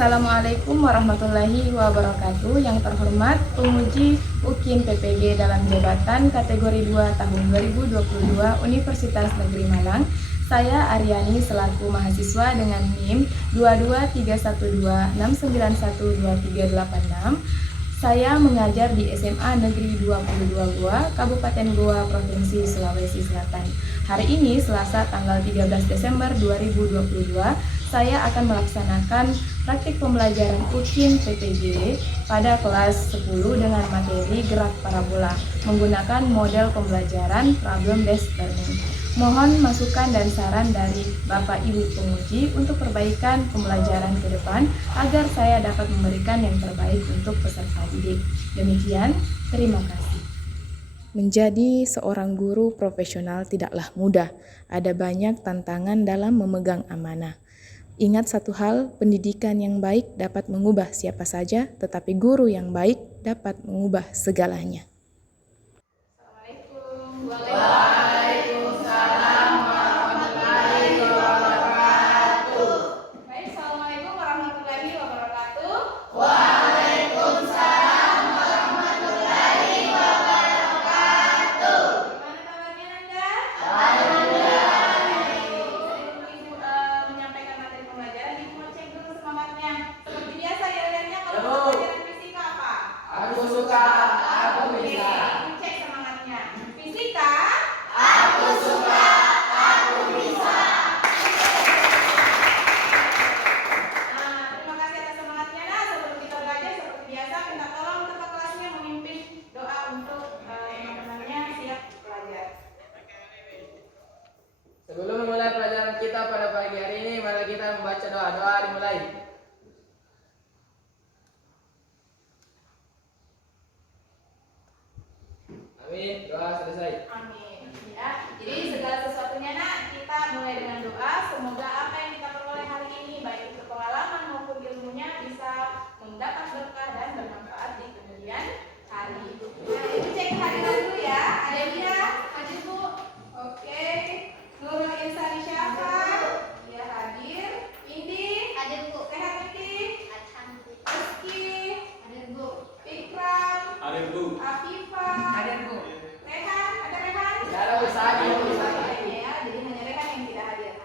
Assalamualaikum warahmatullahi wabarakatuh. Yang terhormat penguji UKIN PPG dalam jabatan kategori 2 tahun 2022 Universitas Negeri Malang. Saya Aryani selaku mahasiswa dengan NIM 2231269123886. Saya mengajar di SMA Negeri 22 Goa, Kabupaten Goa, Provinsi Sulawesi Selatan. Hari ini Selasa tanggal 13 Desember 2022, saya akan melaksanakan praktik pembelajaran UKIN PPG pada kelas 10 dengan materi gerak parabola menggunakan model pembelajaran problem based learning. Mohon masukan dan saran dari Bapak Ibu penguji untuk perbaikan pembelajaran ke depan agar saya dapat memberikan yang terbaik untuk peserta didik. Demikian, terima kasih. Menjadi seorang guru profesional tidaklah mudah. Ada banyak tantangan dalam memegang amanah. Ingat satu hal, pendidikan yang baik dapat mengubah siapa saja, tetapi guru yang baik dapat mengubah segalanya. Assalamualaikum. Waalaikumsalam warahmatullahi wabarakatuh. Baik, Assalamualaikum warahmatullahi wabarakatuh. Waalaikumsalam warahmatullahi wabarakatuh. Gimana kabarnya Anda? Alhamdulillah. Sebelum Ibu menyampaikan materi pembelajaran, Ibu mau cek dulu semangatnya. Seperti biasa ya, lihatnya kalau Ibu. pelajaran fisika apa? Aku suka, aku bisa. Ibu cek semangatnya. Fisika. Aku suka, aku bisa. Nah, terima kasih atas semangatnya. Nah, sebelum kita belajar seperti biasa, minta tolong ketua kelasnya memimpin doa untuk teman-temannya siap belajar. Sebelum memulai pelajaran kita pada pagi hari ini, mari kita membaca doa dimulai. Amin. Doa selesai. Amin. Ya, jadi segala sesuatunya nak kita mulai dengan doa. Semoga apa yang kita peroleh hari ini, baik itu pengalaman maupun ilmunya, bisa mendapat berkah dan bermanfaat di kemudian hari. Nah, ibu cek kehadiran dulu ya. Ada dia, hadir Bu. Oke. Nurul Insani siapa? Ya hadir. Indi. Hadir Bu. Sehat Indi. Alhamdulillah. Rizky. Hadir Bu. Ikram. Hadir Bu. Afifah. Hadir Bu. Rehan. Ada Rehan? Ya, ada Ustaz. Ya, jadi hanya Rehan yang tidak hadir.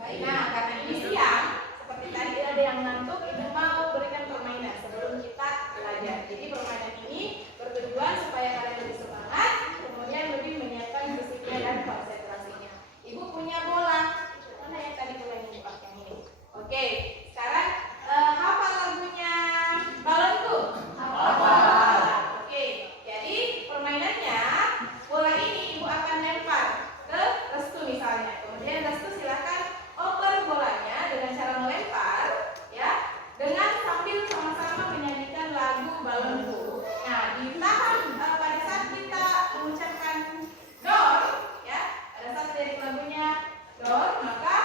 Baik, nah karena ini siang, seperti tadi ada yang ngantuk, Ibu mau berikan permainan sebelum kita belajar. Jadi permainan ini bertujuan supaya kalian lebih semangat, kemudian lebih menyiapkan fisiknya dan konsentrasinya. Ibu punya bola, mana yang tadi bola yang Ibu pakai ini? Oke, sekarang hafal lagunya Balon tuh. Hafal. Oke, jadi permainannya bola ini Ibu akan lempar ke Restu misalnya. Kemudian Restu silakan oper bolanya dengan cara melempar ya, dengan sambil sama-sama menyanyikan lagu Balonku. Nah, ditahan pada saat kita mengucapkan dor ya, pada saat lirik lagunya dor, maka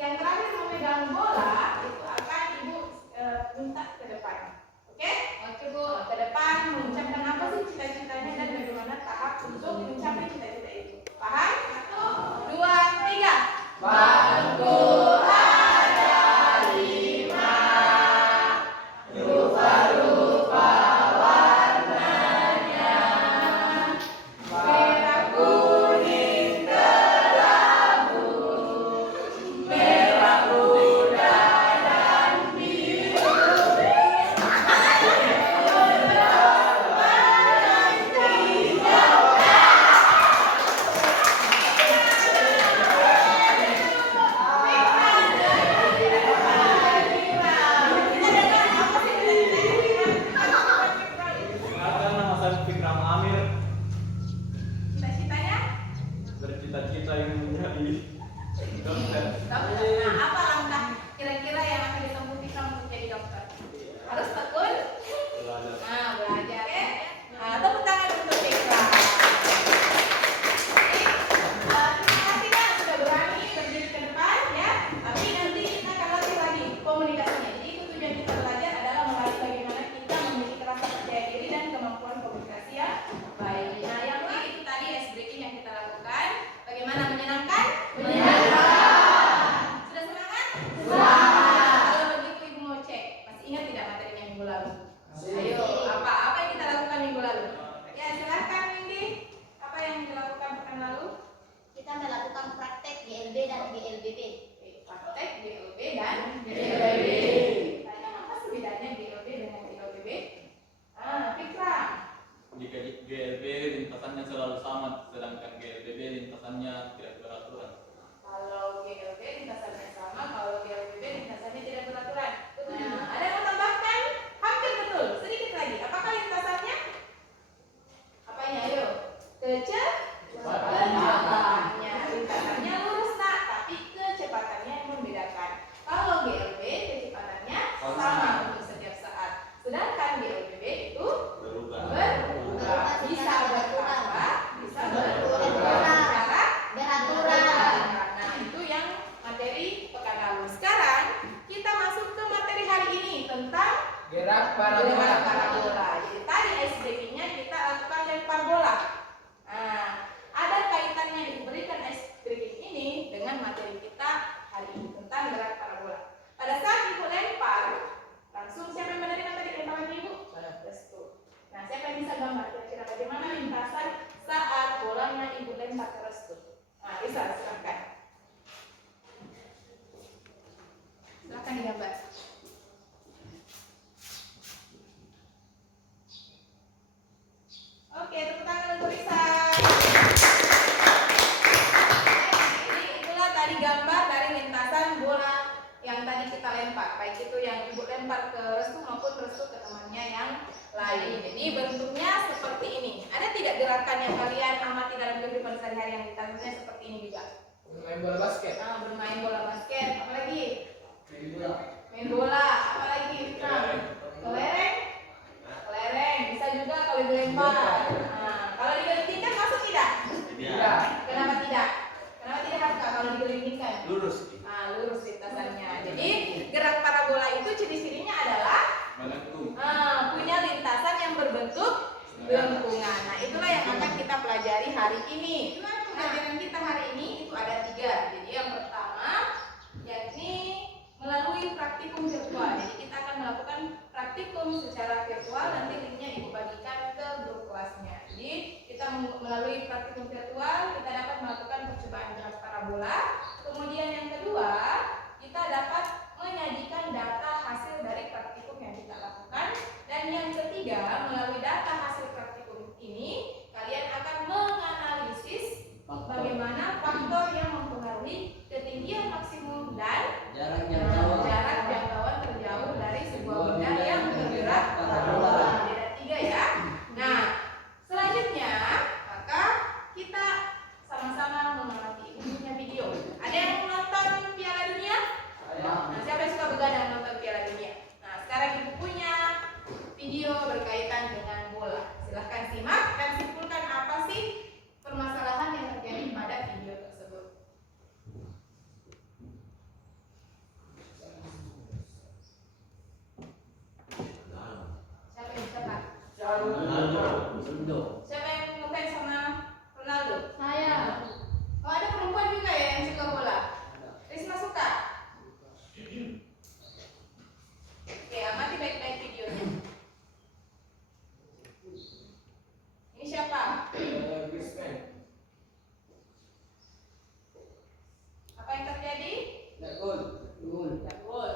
yang terakhir memegang bola itu akan Ibu minta ke depan. Oke? Oke Bu. Ke depan mengucapkan apa sih cita-citanya dan bagaimana tahap untuk mencapai cita-cita itu. Paham? 1, 2, 3. Bangku ada 5, rupa-rupa warnanya, merah, kuning, kelabu, merah muda dan biru. Perkenalkan, nama saya Fikram Amir. Cita-citanya? Bercita-cita ingin menjadi dokter. Dokter. Nah, apa langkah kira-kira yang akan ditempuh Fikram untuk jadi dokter? Harus tekun? Belajar. Nah, belajar ya. Nah, tepuk tangan untuk Fikram. Terima kasih kan sudah berani berdiri ke depan ya. Tapi nanti kita akan latih lagi komunikasinya. Jadi tujuan kita belajar adalah melatih bagaimana kita memiliki rasa percaya diri dan kemampuan komunikasi yang baik. Nah, yang itu tadi ice breaking yang kita lakukan. Bagaimana menyenangkan? Menyenangkan. Sudah semangat? Semangat. Kalau begitu Ibu mau cek. Masih sedangkan GLBB lintasannya tidak beraturan. Kalau GLB lintasannya sama, kalau GLBB lintasannya tidak beraturan. Nah, ada yang mau tambahkan? Hampir betul. Sedikit lagi. Apakah lintasannya? Apanya? Ayo. Kecepatannya. Lintasannya lurus nak, tapi kecepatannya yang membedakan. Kalau GLB kecepatannya sama untuk setiap saat. Sedangkan GLBB itu Berubah. bisa bertambah, bisa berkurang. Beraturan. Nah, itu yang materi pekan lalu. Sekarang kita masuk ke materi hari ini tentang Gerak gerak parabola. parabola. Jadi tadi ice breaking-nya kita lakukan lempar bola. Nah, ada kaitannya diberikan ice breaking ini dengan materi kita hari ini tentang gerak parabola. Pada saat ibu lempar, langsung siapa yang menerima tadi lemparan ibu? Restu. Nah, siapa yang bisa gambar kira-kira bagaimana lintasan saat bolanya ibu lempar ke Restu? Nah, bisa silakan. Silakan digambar. Oke, tepuk tangan untuk Risa. Jadi itulah tadi gambar dari lintasan bola yang tadi kita lempar, baik itu yang ibu lempar ke Restu maupun Restu ke temannya yang lain. Jadi bentuknya seperti ini. Ada tidak gerakan yang kalian amati dalam kehidupan sehari-hari yang lintasannya seperti ini juga? Main bola basket. Nah, bermain bola basket, apalagi? Main bola. Main bola, apalagi? Kelereng. Kelereng, bisa juga kalau dilempar. Nah, kalau digelindingkan masuk tidak? Tidak. Kenapa tidak? Kenapa tidak Kak, kalau digelindingkan? Lurus. Nah, lurus lintasannya. Jadi gerak parabola itu ciri-cirinya adalah Melengkung. punya lintasan yang berbentuk lengkungan. Nah, itulah yang akan kita pelajari hari ini. Pelajaran kita hari ini itu ada 3. Jadi yang pertama yakni melalui praktikum virtual. Jadi kita akan melakukan praktikum secara virtual. Nanti linknya ibu bagikan ke grup kelasnya. Jadi kita melalui praktikum virtual kita dapat melakukan percobaan gerak parabola. Kemudian yang kedua kita dapat menyajikan data hasil dari praktikum yang kita lakukan. Dan yang ketiga melalui data hasil praktikum ini kalian akan menganalisis bagaimana faktor yang mempengaruhi ketinggian maksimum dan jarak jangkauan terjauh dari sebuah benda yang bergerak parabola. Ada 3 ya. Nah, selanjutnya maka kita sama-sama mengamati punya video. Ada yang menonton Piala Dunia? Nah, siapa yang suka begadang nonton Piala Dunia? Nah, sekarang ibu punya video berkaitan dengan bola. Silahkan simak dan simpulkan apa sih permasalahan yang terjadi pada video tersebut. Siapa yang bisa Kak? Siapa yang ngefans sama Ronaldo? Saya. Oh, ada perempuan juga ya yang suka bola? Risma suka? Oke, amati baik-baik videonya. Ini siapa? Griezmann. Apa yang terjadi? Tidak gol. Tidak gol.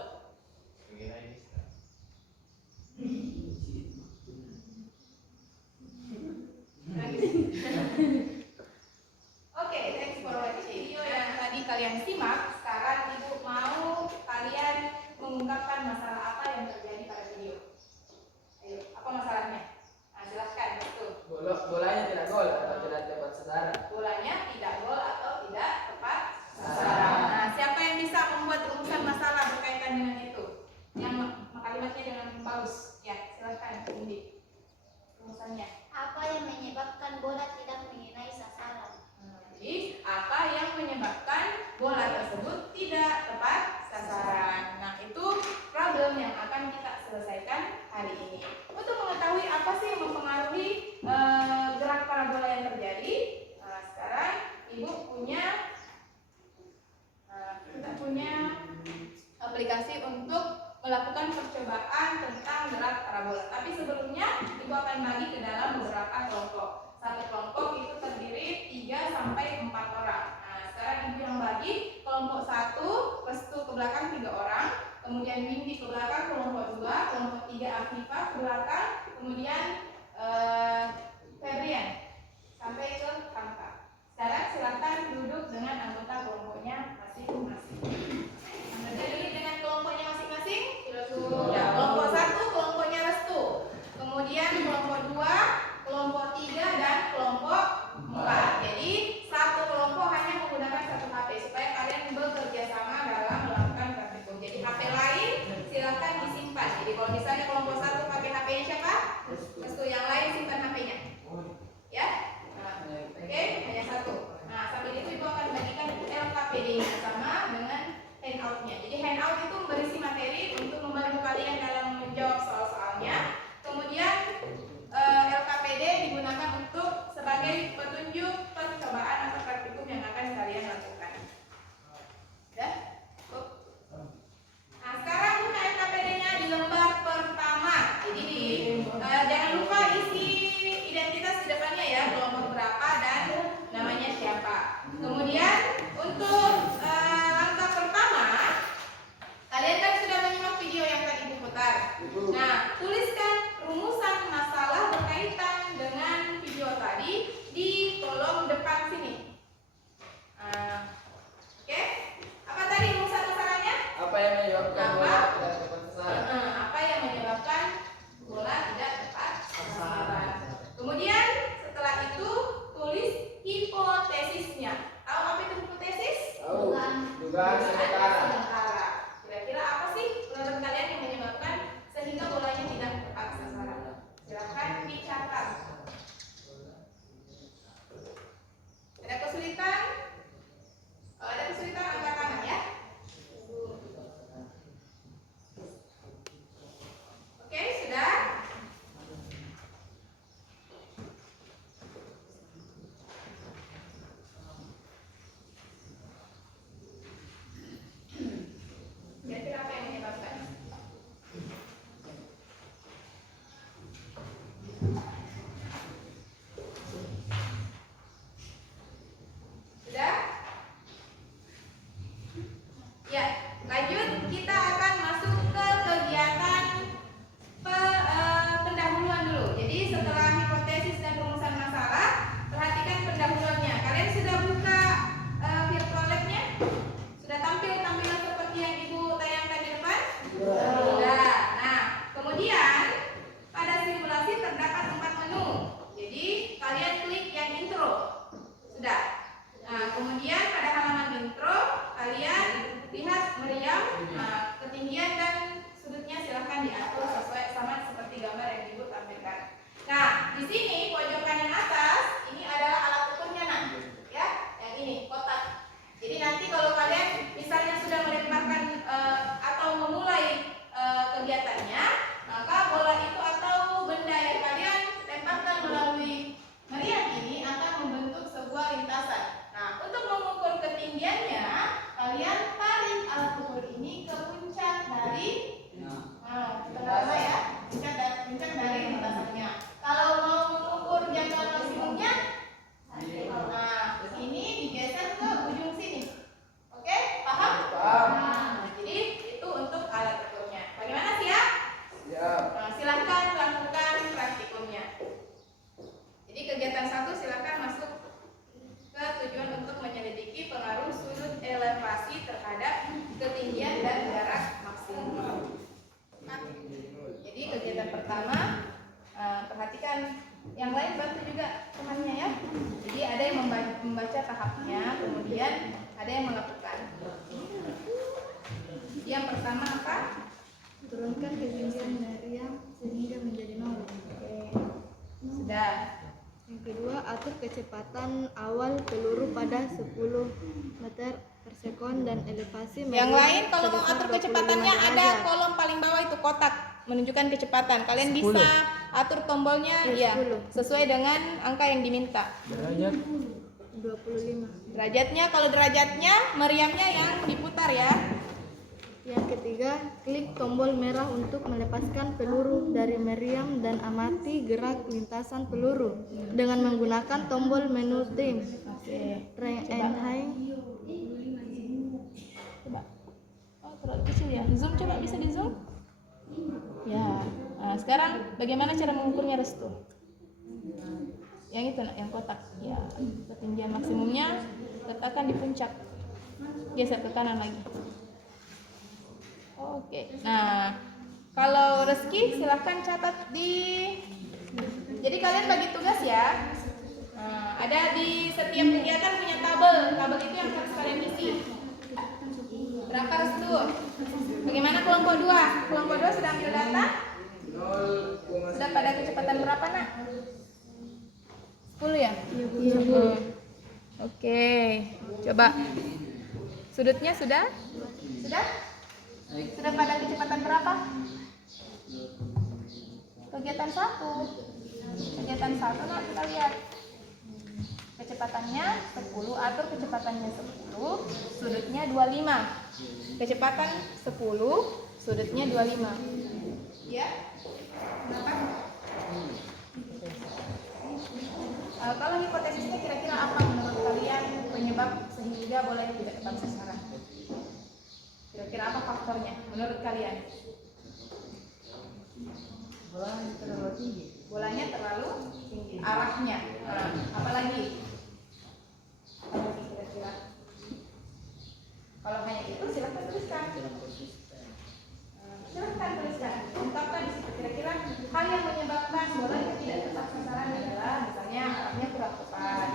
Oke, thanks for watching. Video yang tadi kalian simak, sekarang ibu mau kalian mengungkapkan masalah apa yang terjadi pada video. Ayo, apa masalahnya? Nah, silahkan, betul. Bolanya tidak gol atau tidak tepat sasaran. Bolanya tidak gol atau tidak tepat sasaran. Nah, siapa yang bisa membuat rumusan masalah berkaitan dengan itu? Yang kalimatnya dengan paus. Ya, silahkan, Indi. Rumusannya. Apa yang menyebabkan bola tidak mengenai sasaran? Jadi, apa yang menyebabkan bola tersebut tidak tepat sasaran? Nah, itu problem yang akan kita selesaikan hari ini. Untuk mengetahui apa sih yang mempengaruhi gerak parabola yang terjadi, nah, sekarang ibu punya kita punya aplikasi untuk melakukan percobaan tentang gerak parabola. Tapi sebelumnya ibu akan bagi ke dalam beberapa kelompok. Satu kelompok itu terdiri 3 sampai 4 orang. Nah, sekarang ibu yang bagi kelompok 1, Restu ke belakang 3 orang, kemudian Windy ke belakang kelompok 2, kelompok 3 Afifah ke belakang, kemudian Febrian sampai ke Kamka. akan diatur sesuai sama seperti gambar yang Ibu tampilkan. Nah, di sini pojok kanan atas ini adalah alat ukurnya, nah, ya, yang ini kotak. Jadi nanti kalau kalian misalnya sudah melemparkan atau memulai kegiatannya, maka bola itu atau benda yang kalian lemparkan melalui meriam ini akan membentuk sebuah lintasan. Nah, untuk mengukur ketinggiannya, kalian tarik alat ukur ini ke puncak dari puncak dari lintasannya. Kalau mau mengukur jangkauan maksimumnya, nah, ini digeser ke ujung sini. Oke, paham? Paham. Nah, jadi itu untuk alat ukurnya. Bagaimana sih ya? Siap. Nah, silahkan lakukan praktikumnya. Jadi kegiatan 1 silahkan masuk ke tujuan untuk menyelidiki pengaruh sudut elevasi terhadap ketinggian dan jarak maksimum. Jadi kegiatan pertama, perhatikan yang lain, bantu juga temannya ya. Jadi ada yang membaca tahapnya, kemudian ada yang melakukan. Yang pertama apa? Turunkan ketinggian meriam sehingga menjadi 0. Oke. Sudah. Yang kedua, atur kecepatan awal peluru pada 10 meter per sekon dan elevasi Yang meriam lain kalau mau sebesar atur 25 kecepatannya ada derajat. kolom paling bawah itu kotak menunjukkan kecepatan. Kalian bisa atur tombolnya ya 10. sesuai dengan angka yang diminta. 25. Derajatnya, kalau derajatnya meriamnya yang diputar ya. Yang ketiga, klik tombol merah untuk melepaskan peluru dari meriam dan amati gerak lintasan peluru dengan menggunakan tombol menu tim. Range and high. Coba. Oh, terlalu kecil ya. Zoom, coba bisa di zoom? Ya. Nah, sekarang bagaimana cara mengukurnya, Restu? Yang itu, yang kotak. Ya, ketinggian maksimumnya letakkan di puncak. Geser ke kanan lagi. Oke. Nah, kalau Reski silahkan catat di. Jadi kalian bagi tugas ya. Nah, ada di setiap kegiatan punya tabel. Tabel itu yang harus kalian isi. Berapa Restu? Bagaimana kelompok 2? Kelompok 2 sudah ambil data? 0,9. Sudah pada kecepatan berapa, Nak? 10 ya? Iya, Bu. Oke. Coba. Sudutnya sudah? Sudah? Sudah pada kecepatan berapa? Kegiatan 1. Kegiatan 1, nah kita lihat. Kecepatannya 10, atur kecepatannya 10, sudutnya 25. Kecepatan 10, sudutnya 25. Ya? Kenapa? Kalau hipotesisnya kira-kira apa menurut kalian penyebab sehingga bola ini tidak tepat sasaran? Kira-kira apa faktornya menurut kalian? Bolanya terlalu tinggi. Bolanya terlalu tinggi. Arahnya. Nah, apalagi? Apalagi kira-kira? Kalau hanya itu silahkan tuliskan. Silahkan tuliskan. Ungkapkan di situ kira-kira hal yang menyebabkan bola itu tidak tepat sasaran adalah misalnya arahnya kurang tepat.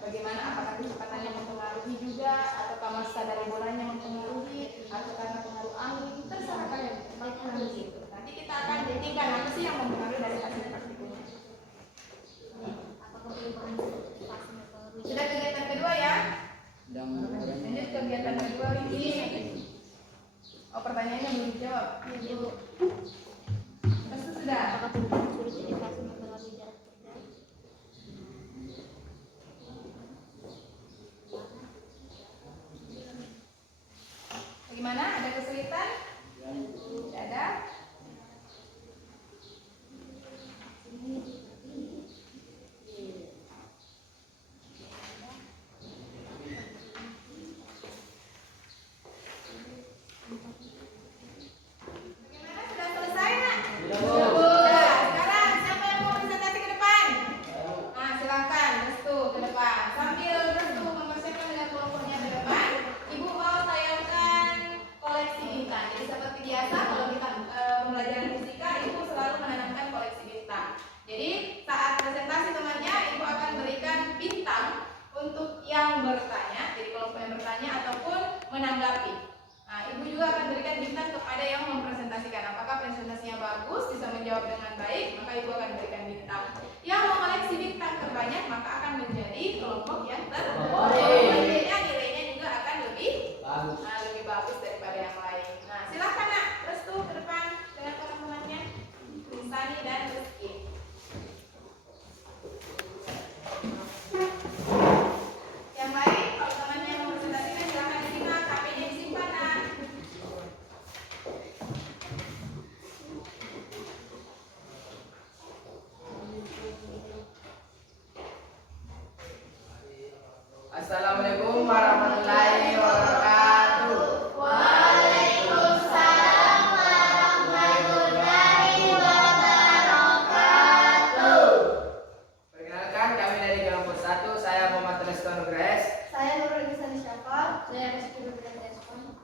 Bagaimana, apakah kecepatannya mempengaruhi juga, ataukah massa dari bolanya mempengaruhi, atau karena pengaruh angin, terserah kalian. Lakukan di situ. Nanti kita akan buktikan apa sih yang mempengaruhi dari hasil praktikumnya. Sudah kegiatan kedua ya? Lanjut kegiatan kedua ini. Oh, pertanyaannya belum dijawab. Terus sudah. Apakah perubahan sudut elevasi mempengaruhi jarak terjauh? Bagaimana? Ada kesulitan? Tidak ada? Bagaimana? Sudah selesai, Nak? Sudah. Sekarang siapa yang mau presentasi ke depan? Nah, silakan Restu ke depan. Sambil Restu mempersiapkan dengan kelompoknya ke depan, Ibu mau tayangkan koleksi bintang. Jadi seperti biasa kalau kita pembelajaran fisika, Ibu selalu menanamkan koleksi bintang. Jadi saat presentasi temannya, Ibu akan berikan bintang untuk yang bertanya, jadi kelompok yang bertanya ataupun menanggapi. Nah, Nah, ibu juga akan berikan bintang kepada yang mempresentasikan. Apakah presentasinya bagus, bisa menjawab dengan baik, maka ibu akan berikan bintang. Yang mengoleksi bintang terbanyak maka akan menjadi kelompok yang terbaik. Nilainya juga akan lebih bagus daripada yang lain. Nah, silakan nak, Restu ke depan dengan teman-temannya, Rizani dan Rizky. Yang lain, kalau temannya mau presentasikan silakan disimak, HP-nya disimpan nak. Assalamualaikum warahmatullahi wabarakatuh. Waalaikumsalam warahmatullahi wabarakatuh. Perkenalkan, kami dari kelompok 1. Saya Muhammad Restu Nugraes. Saya Nurul Ihsan Syafar. Saya Rizky Rubian Respon.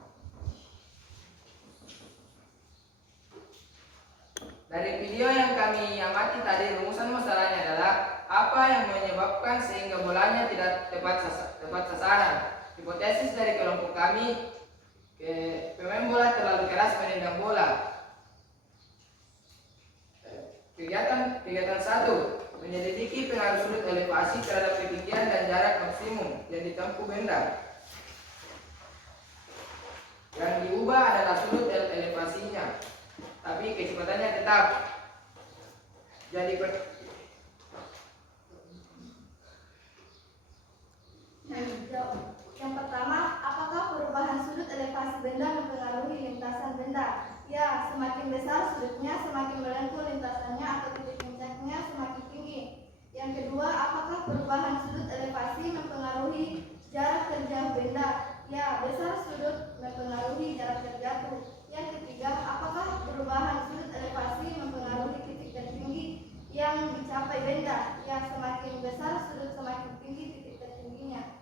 Dari video yang kami amati tadi, rumusan masalahnya adalah apa yang menyebabkan sehingga bolanya tidak tepat sasaran. Hipotesis dari kelompok kami, pemain bola terlalu keras menendang bola. Kegiatan 1, menyelidiki pengaruh sudut elevasi terhadap ketinggian dan jarak maksimum yang ditempuh benda. Yang diubah adalah sudut elevasinya, tapi kecepatannya tetap. Jadi Yang pertama, apakah perubahan sudut elevasi benda mempengaruhi lintasan benda? Ya, semakin besar sudutnya, semakin melengkung lintasannya atau titik puncaknya semakin tinggi. Yang kedua, apakah perubahan sudut elevasi mempengaruhi jarak terjauh benda? Ya, besar sudut mempengaruhi jarak terjauh. Yang ketiga, apakah perubahan sudut elevasi mempengaruhi titik tertinggi yang dicapai benda? Ya, semakin besar sudut semakin tinggi titik tertingginya.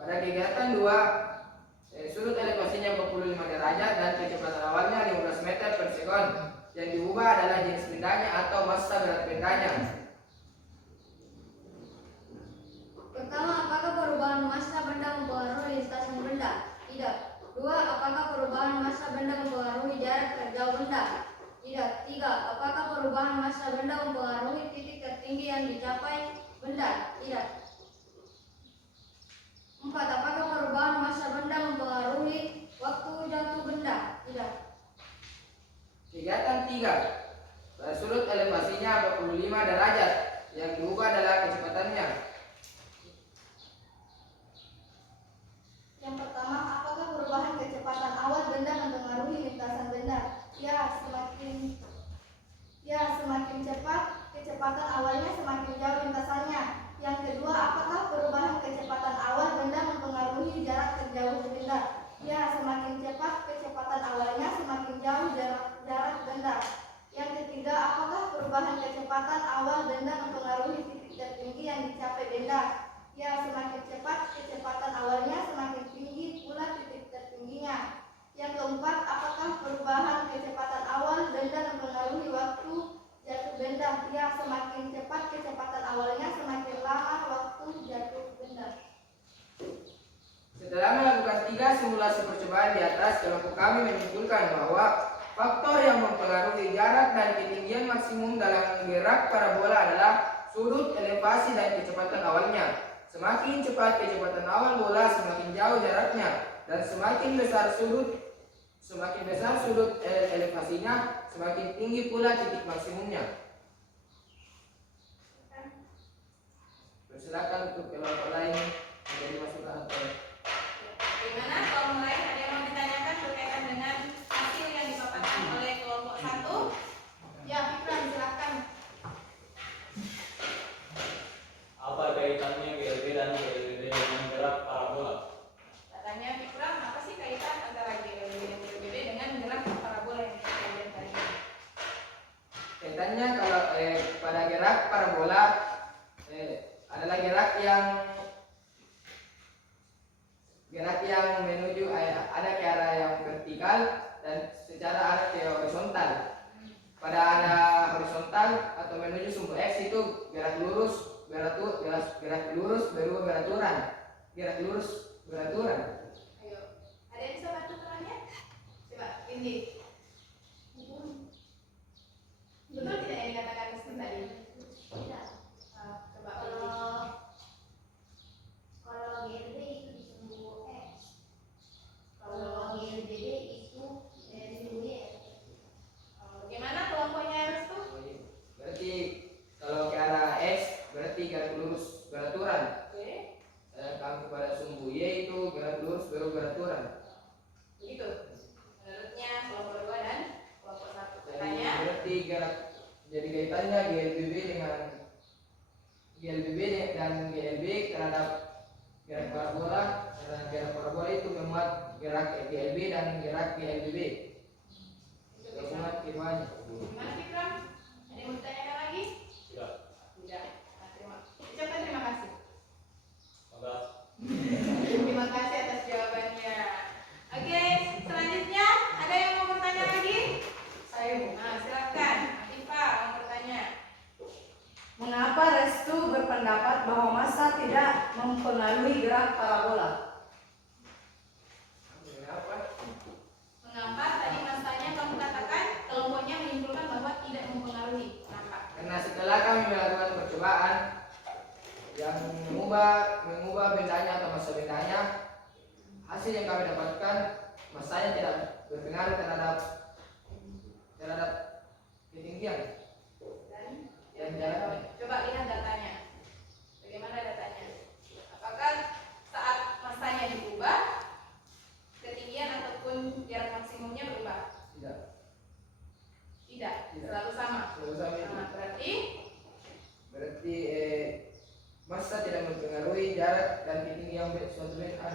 pada kegiatan 2, sudut elevasinya 45 derajat dan kecepatan awalnya 15 meter per sekon. Yang diubah adalah jenis bendanya atau massa berat bendanya. Pertama, apakah perubahan massa benda mempengaruhi lintasan benda? Tidak. 2. Apakah perubahan massa benda mempengaruhi jarak terjauh benda? Tidak. 3. Apakah perubahan massa benda mempengaruhi titik tertinggi yang dicapai benda? Tidak. 4. Apakah perubahan massa benda mempengaruhi waktu jatuh benda? Tidak. Kegiatan 3, sudut elevasinya 45 derajat. Yang diubah adalah kecepatannya. Yang pertama, apakah perubahan kecepatan awal benda mempengaruhi lintasan benda? Ya, semakin cepat kecepatan awalnya semakin jauh lintasannya. Yang kedua, apakah perubahan kecepatan awal benda mempengaruhi jarak terjauh benda? Ya, semakin cepat kecepatan awalnya semakin jauh jarak benda. Yang ketiga, apakah perubahan kecepatan awal benda mempengaruhi titik tertinggi yang dicapai benda? Ya, semakin cepat kecepatan awalnya semakin tinggi pula titik tertingginya. Yang keempat, apakah perubahan kecepatan awal benda mempengaruhi waktu jatuh benda? Ya, semakin cepat kecepatan awalnya semakin lama waktu jatuh benda. Setelah melakukan 3 simulasi percobaan di atas, kelompok kami menyimpulkan bahwa faktor yang mempengaruhi jarak dan ketinggian maksimum dalam gerak parabola adalah sudut elevasi dan kecepatan awalnya. Semakin cepat kecepatan awal bola, semakin jauh jaraknya, dan semakin besar sudut elevasinya, semakin tinggi pula titik maksimumnya. Persilakan untuk kelompok lain menjadi masukan atau Gimana kalau lain ada yang mau ditanyakan berkaitan dengan hasil yang dipaparkan oleh kelompok 1? Ya, Fikran silakan. Apa kaitannya GLB dan GLB dengan gerak parabola? Katanya Fikran, apa sih kaitan antara GLB dan GLB dengan gerak parabola yang kita lihat tadi? kaitannya kalau pada gerak parabola adalah gerak yang menuju ada ke arah yang vertikal dan secara arah ke horizontal. Pada arah horizontal atau menuju sumber X itu gerak lurus berubah beraturan. Gerak lurus beraturan. Ayo, ada yang bisa Cindy? Betul tidak yang dikatakan Mister tadi? Tidak. Coba Kalau GLD itu disebut X. Kalau GLDD itu disebut Y. bagaimana kelompoknya Restu? Berarti kalau ke arah X berarti garis lurus beraturan. Oke, Sedangkan kepada sumbu Y itu garis lurus baru beraturan. begitu. Menurutnya kelompok 2 dan kelompok 1. Jadi Katanya berarti jadi kaitannya GLBB dan GLB terhadap gerak parabola, karena gerak parabola itu memuat gerak GLB dan gerak GLBB. Gabungan keduanya. gimana Fikram? Ada yang mau ditanyakan lagi? Tidak. Tidak. Nah, ucapkan terima kasih. Maka Terima kasih atas jawabannya. Oke, selanjutnya ada yang mau bertanya lagi? Saya Bu. Nah, silakan. Atifa mau bertanya. Mengapa Restu berpendapat bahwa massa tidak mempengaruhi gerak parabola? Kenapa? Mengapa tadi masanya kamu katakan kelompoknya menyimpulkan bahwa tidak mempengaruhi? Kenapa? Karena setelah kami melakukan percobaan yang mengubah bendanya atau massa bendanya, hasil yang kami dapatkan masanya tidak berpengaruh terhadap ketinggian dan jaraknya. Coba lihat datanya. Bagaimana datanya? Apakah saat masanya diubah, ketinggian ataupun jarak maksimumnya berubah? Tidak. Tidak, selalu sama. Selalu sama itu. Nah, berarti Massa tidak mempengaruhi jarak dan ketinggian suatu benda.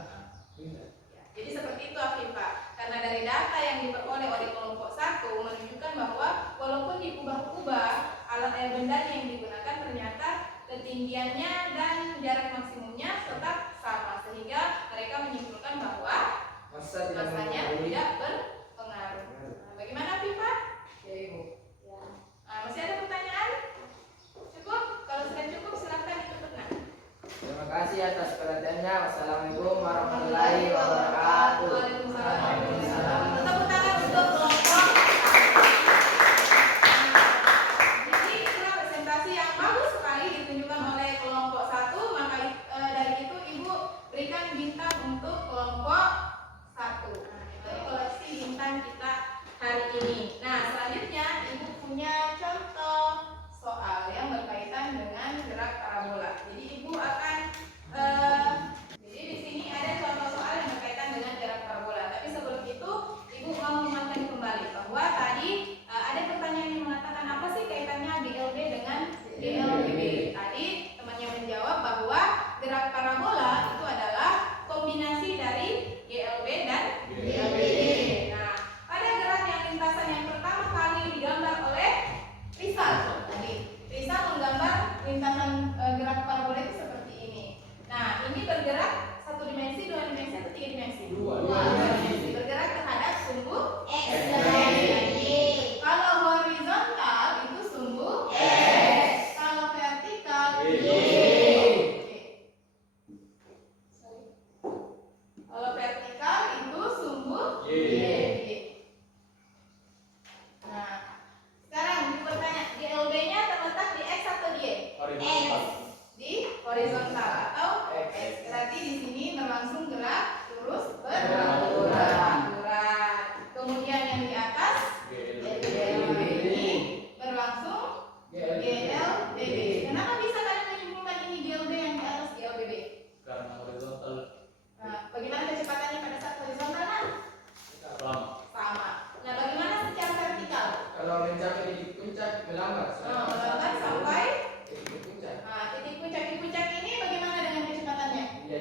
jadi seperti itu Afifah. Karena dari data yang diperoleh oleh kelompok 1 menunjukkan bahwa walaupun diubah-ubah alat air bendanya yang digunakan, ternyata ketinggiannya dan jarak maksimumnya tetap sama, sehingga mereka menyimpulkan bahwa Massa tidak masanya mempengaruhi. tidak berpengaruh. Nah, bagaimana Afifah? Ya, Ibu. Masih ada pertanyaan? Cukup? Kalau sudah cukup silahkan ditutup. Nah. Terima kasih atas perhatiannya. Wassalamualaikum warahmatullahi wabarakatuh. Waalaikumsalam. Tepuk tangan untuk kelompok. Jadi itulah presentasi yang bagus sekali ditunjukkan oleh kelompok 1. Maka dari itu Ibu berikan bintang untuk kelompok 1. Nah, itu koleksi bintang kita hari ini. Nah, selanjutnya Ibu punya contoh soal yang berkaitan dengan gerak parabola. Jadi Ibu akan jadi di sini ada contoh soal yang berkaitan dengan gerak parabola. Tapi sebelum itu Ibu mau mengingatkan kembali bahwa tadi ada pertanyaan yang mengatakan apa sih kaitannya GLB dengan GLBB. Tadi temannya menjawab bahwa gerak parabola itu adalah kombinasi dari GLB dan GLBB. Nah, pada gerak yang lintasan yang pertama kali digambar oleh Rizal. Tadi Rizal menggambar lintasan gerak parabola itu seperti ini. Nah, ini bergerak 1 dimensi, 2 dimensi, atau 3 dimensi? 2 dimensi. Bergerak terhadap sumbu X dan Y. Kalau horizontal itu sumbu X. Kalau vertikal Y. Kalau vertikal itu sumbu Y. Nah, sekarang bertanya, GLB-nya terletak di X atau di Y? horizontal. Di horizontal atau X. Berarti di sini berlangsung gerak lurus Beraturan. beraturan. Kemudian yang di atas GLB ini berlangsung GLBB. Kenapa bisa kalian menyimpulkan ini GLB yang di atas GLBB? Karena horizontal Nah, bagaimana kecepatannya pada saat horizontal? Nah, lama. sama. Nah, bagaimana secara vertikal? Kalau mencapai titik puncak melambat. Melambat sampai titik puncak. titik puncak. Di puncak ini bagaimana dengan kecepatannya? Ya,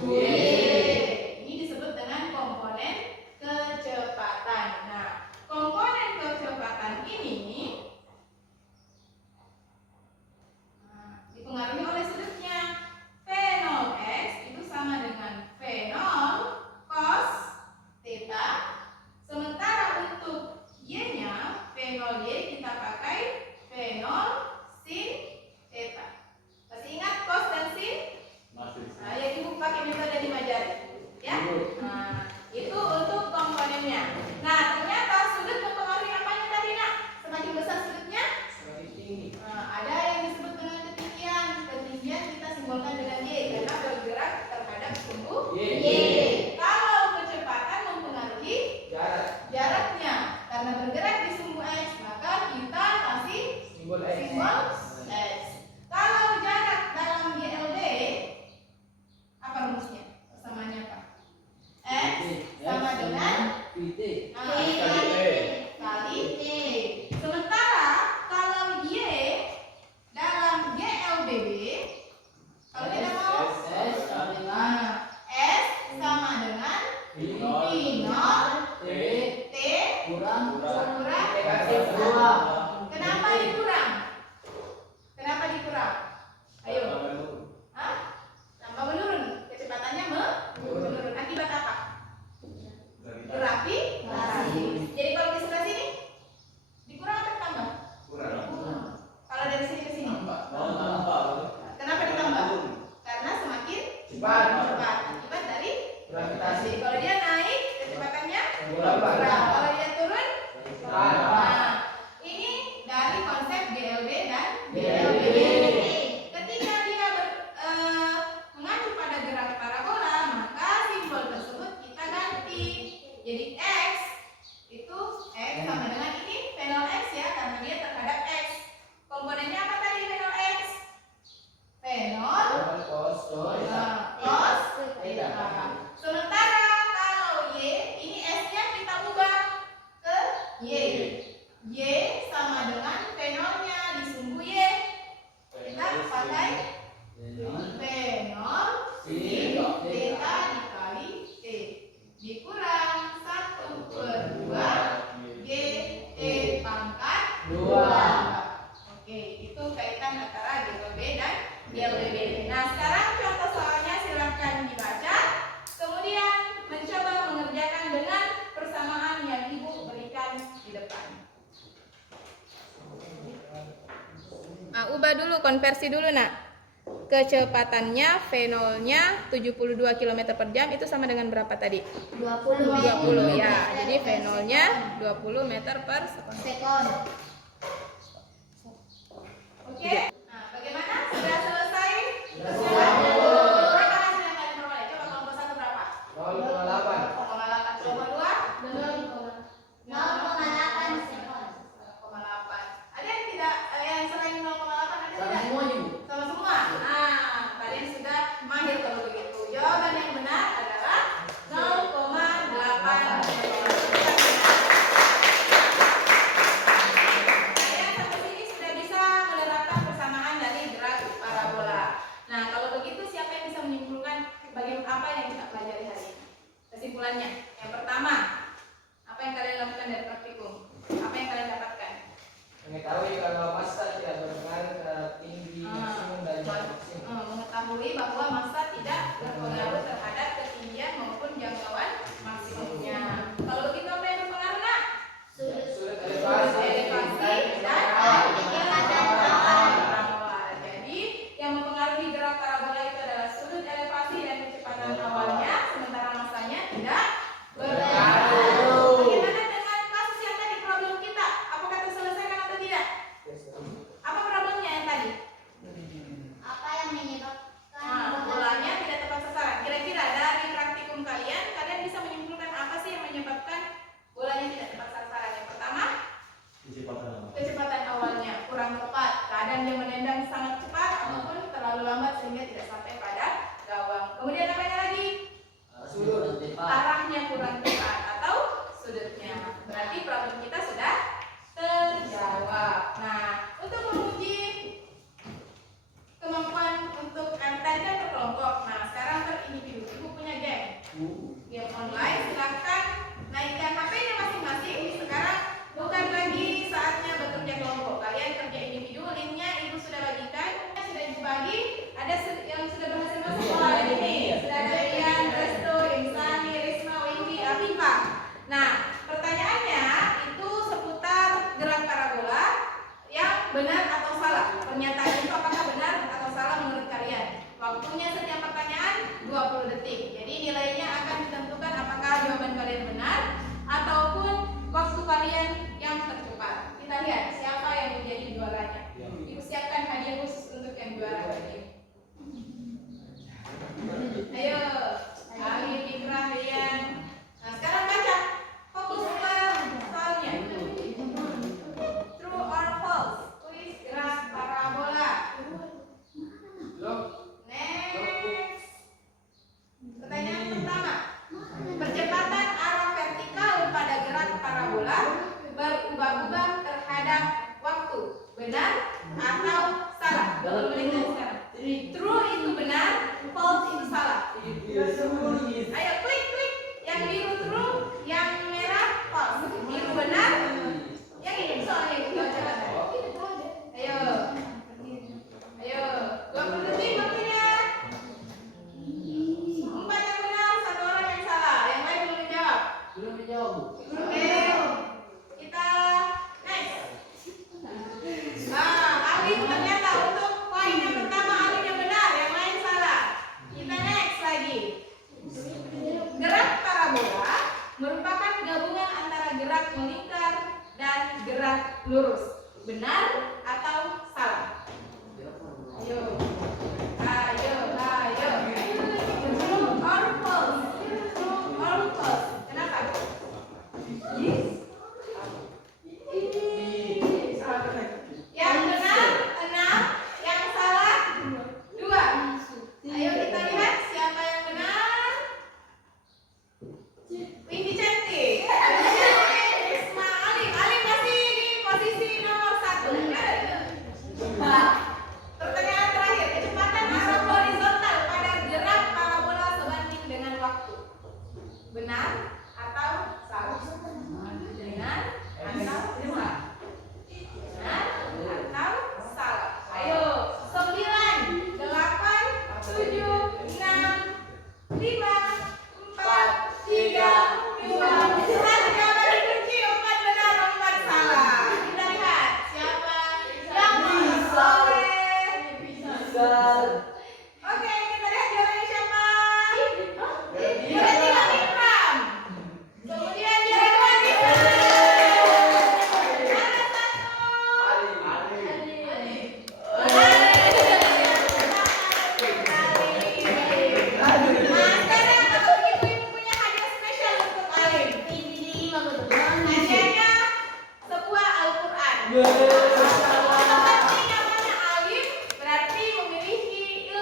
sumbu Y. Ini disebut dengan komponen kecepatan. Nah, komponen kecepatan ini dipengaruhi oleh sudutnya. V0 X itu sama dengan V0 cos theta. Sementara untuk Y-nya, V0 Y kita pakai V0 sin theta. Masih ingat cos dan sin? Masih. Nah, ya ibu pakai metode 5 jari. Ya? Nah, itu untuk komponennya. Nah, ternyata sudut mempengaruhi apanya tadi, Nak? Semakin besar sudutnya, Semakin tinggi. ada yang disebut dengan ketinggian. Ketinggian kita simbolkan dengan Y karena bergerak terhadap sumbu Y. Kalau kecepatan mempengaruhi jaraknya. Karena bergerak di sumbu X, maka kita kasih Simbol X. simbol X. Kalau jarak dalam GLB, apa rumusnya? Persamaannya apa? X sama dengan VT. kali T. Sementara kalau Y dalam GLBB, kalau kita mau S sama dengan S sama dengan I0 T T kurang negatif 2. Kenapa dikurang? Kenapa dikurang? Ayo. Hah? Tambah menurun. Kecepatannya menurun. Akibat apa? Gravitasi. Jadi kalau di sebelah sini dikurang atau ditambah? Kalau dari sini ke sini? Kenapa ditambah? Karena semakin cepat. Akibat dari Gravitasi. jadi kalau dia naik kecepatannya Kurang. kurang. Kalau dia turun, Cepat. nah, ini dari konsep GLB dan GLB. Ketika dia mengacu pada gerak parabola, maka simbol tersebut kita ganti. Jadi X itu X sama dengan ini V0 X ya, karena dia terhadap X. Komponennya apa tadi V0 X? V0 Cos. cos theta. Sementara kalau Y, ini S-nya kita ubah ke Y. Y sama dengan V0-nya di sumbu Y. Kita pakai V0 sin theta dikali T dikurang 1/2 G T pangkat 2. Oke, itu kaitan antara GLB dan GLBB. Nah, sekarang contoh soalnya silahkan dibaca. Kemudian mencoba mengerjakan dengan persamaan yang ibu berikan di depan. Nah, ubah dulu, konversi dulu, Nak. Kecepatannya V0-nya 72 km per jam itu sama dengan berapa tadi? 20 ya. Jadi V0-nya 20 meter per Sekon. Oke. Nah, bagaimana? Sudah selesai? Berapa hasil yang kalian peroleh? Coba kelompok 1 berapa? 0,8. 0,8. Kelompok 2? 0,8 sekon. 0,8. Ada yang tidak yang selain 0,8 ada Sama tidak? semua Ibu. Sama semua. Nah, kalian sudah mahir kalau begitu. Jawaban yang benar adalah 0,8. Kalian sampai sini sudah bisa menerapkan persamaan dari gerak parabola. Nah, kalau begitu siapa yang bisa menyimpulkan bagaimana apa yang kita pelajari hari ini? Kesimpulannya, yang pertama, apa yang kalian lakukan dari praktikum? Apa yang kalian dapatkan? Mengetahui kalau massa tidak berpengaruh terhadap tinggi maksimum dan jarak maksimum. Mengetahui bahwa massa tidak berpengaruh terhadap ketinggian maupun jangkauan maksimumnya. Kalau begitu apa yang berpengaruh, Nak? Sudut Elevasi dan awal. Jadi yang mempengaruhi gerak parabola itu adalah sudut elevasi dan kecepatan awalnya, sementara massanya tidak berpengaruh. Bagaimana dengan kasus yang tadi problem kita? Apakah terselesaikan atau tidak? Apa problemnya yang tadi? Apa yang menyebabkan Nah, bolanya tidak tepat sasaran. Kira-kira dari praktikum kalian, kalian bisa menyimpulkan apa sih yang menyebabkan bolanya tidak tepat sasaran? Yang pertama, kecepatan awalnya kurang tepat. Kadang dia menendang sangat cepat ataupun terlalu lambat sehingga tidak sampai pada gawang. Kemudian apa lagi? Sudut. Arahnya kurang tepat atau sudutnya. Berarti problem kita sudah terjawab. Nah, untuk menguji kemampuan untuk tadi kan berkelompok. Nah, sekarang berindividu. Waktunya setiap pertanyaan 20 detik. Jadi nilainya akan ditentukan apakah jawaban kalian benar ataupun waktu kalian yang tercepat. Kita lihat siapa yang menjadi juaranya. Ibu siapkan hadiah khusus untuk yang juara tadi. Ayo, Ali, Fikra, Rian. Nah, sekarang baca. Fokus ke soalnya. True or false? Tulis gerak parabola. Next. Pertanyaan pertama. Percepatan arah vertikal pada gerak parabola berubah-ubah terhadap waktu. Benar atau salah? True itu benar, false itu salah. Ayo klik. Yang biru true, yang merah false. Biru benar. Yang ini soalnya kita baca. Ayo. 20 detik waktunya. 4 yang benar, 1 orang yang salah. Yang lain belum menjawab. Oke. Kita next. Alin ternyata untuk poin yang pertama Alin yang benar, yang lain salah. Kita next lagi. Gerak parabola merupakan gabungan antara gerak melingkar dan gerak lurus. Benar atau salah? Ayo. True or false? True or false? Kenapa? Yang benar 6, yang salah 2. Ayo kita lihat siapa yang benar. Windy cantik. Risma Alim masih di posisi nomor 1. Pertanyaan terakhir, kecepatan arah horizontal pada gerak parabola sebanding dengan waktu. Benar atau salah? Benar atau salah? Benar atau salah? Ayo, 9, 8, 7, 6, 5, 4, 3, 2, 1. Jawaban dikunci 4 benar, 4 salah. Kita lihat siapa yang memperoleh. Oke, kita lihat juaranya siapa? Juara 3 Vikram. Kemudian juara 2 Vikram. Juara 1 Ali. Nah, sekarang kalau begitu ibu punya hadiah spesial untuk Ali. Hadiahnya sebuah Al-Quran. Seperti namanya Alim berarti memiliki ilmu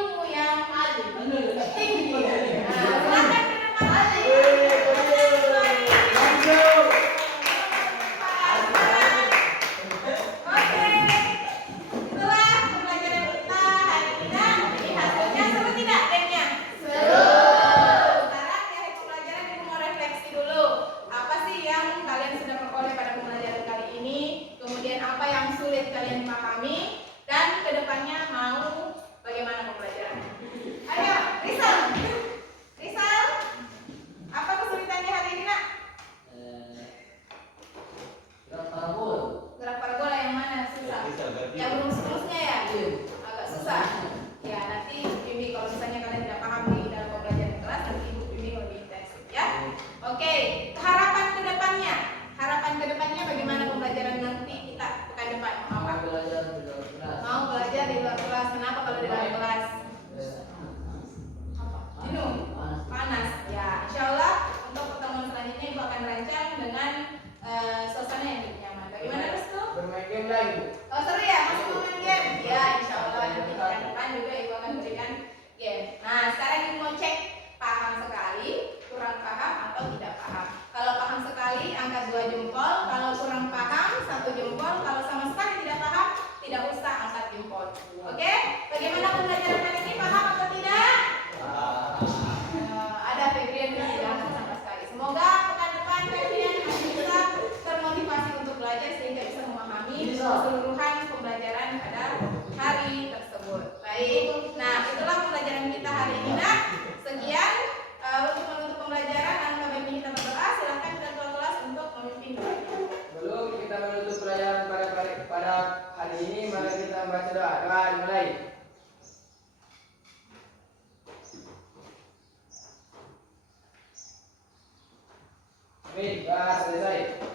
Baik, selesai.